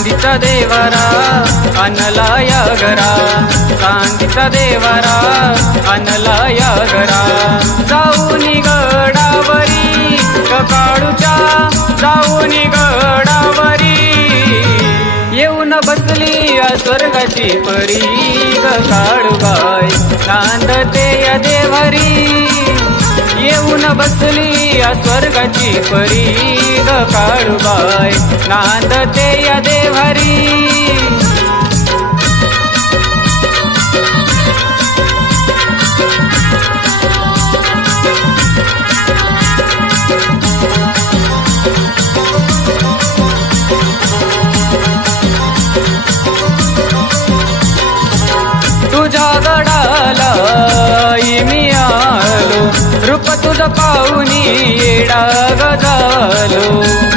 चांदीचा देवरा आणला या घरा चांदीचा देवारा आणला या घरा जाऊन गडावरी काळूच्या जाऊन गडावरी. येऊन बसली या स्वर्गाची परी ग काळूबाई नांदते या देवारी. येऊन बसली या स्वर्गाची परी काळूबाई नांदते या देवरी. तुझ्या गडाला मी आलो रूप तुझ पाहुनी येडा. জালো